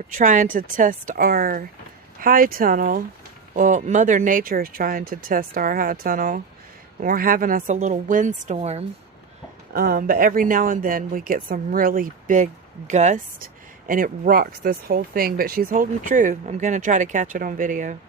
We're trying to test our high tunnel. Well, Mother Nature is trying to test our high tunnel. And we're having us a little windstorm. But every now and then we get some really big gust and it rocks this whole thing. But she's holding true. I'm going to try to catch it on video.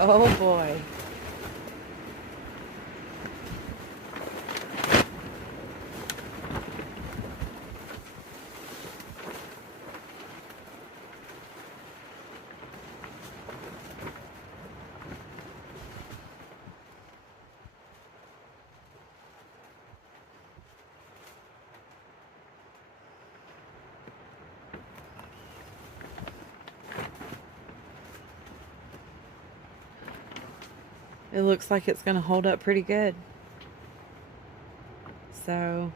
Oh boy. It looks like it's going to hold up pretty good. So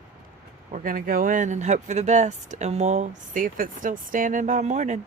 we're going to go in and hope for the best, and we'll see if it's still standing by morning.